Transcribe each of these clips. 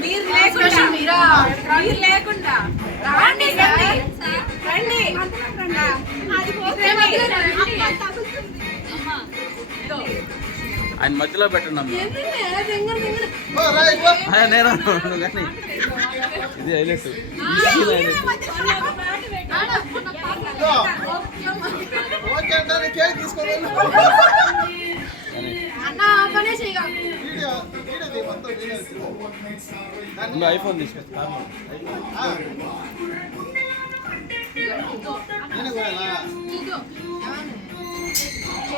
మీరు లేకుండా రండి రండి ఆయన మధ్యలో పెట్టండి నేను కానీ ఇది హైలైట్ ఐఫోన్ తీసుకొస్తా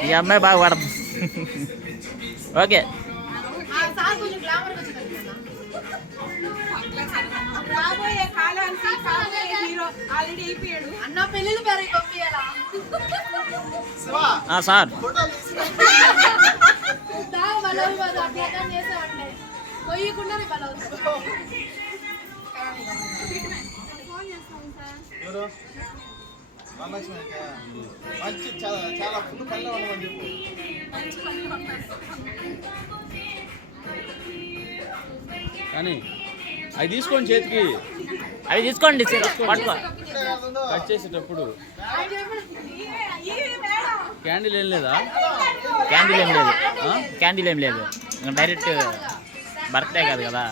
ఈ అమ్మాయి బాగా పడదు ఓకే రాబోయే కాలానికి హీరో ఆల్రెడీ అయిపోయాడు అన్న పెళ్ళిళ్ళు సార్ మంచి చాలా ఫుల్ పనిలో ఉండమని చెప్పు. కానీ అవి తీసుకోండి చేతికి అవి తీసుకోండి పట్టుకో కట్ చేసేటప్పుడు క్యాండిల్ ఏం లేదా క్యాండిల్ ఏం లేదు క్యాండిల్ ఏం లేదు డైరెక్ట్ బర్త్డే కాదు కదా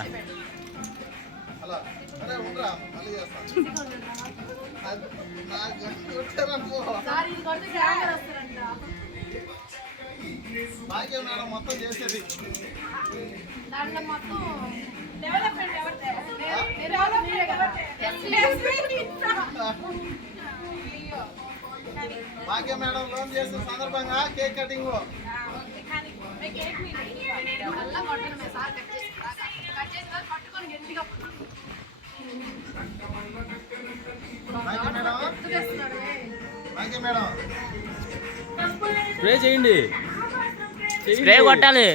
మొత్తం చేసేది భాగ్య మేడం లోన్ చేసిన సందర్భంగా కేక్ కటింగ్ భాగ్య మేడం స్ప్రే చేయండి స్ప్రే కొట్టాలి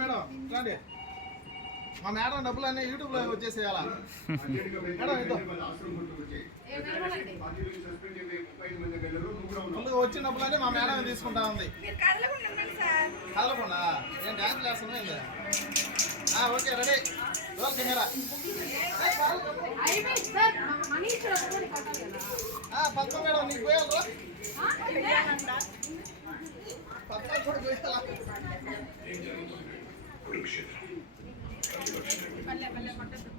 మేడం రండి మా మేడం డబ్బులు అన్నీ యూట్యూబ్ లో వచ్చేసేయాలా ముందుగా వచ్చిన డబ్బులన్నీ మా మేడం తీసుకుంటా ఉంది కదలకుండా నేను డాన్స్ వేస్తున్నా ఓకే రెడీ రోల్ కెమెరా పక్క మేడం నీకు పోయాలి పక్క కూడా పోయాలా పల్లె పల్లె పట్టదు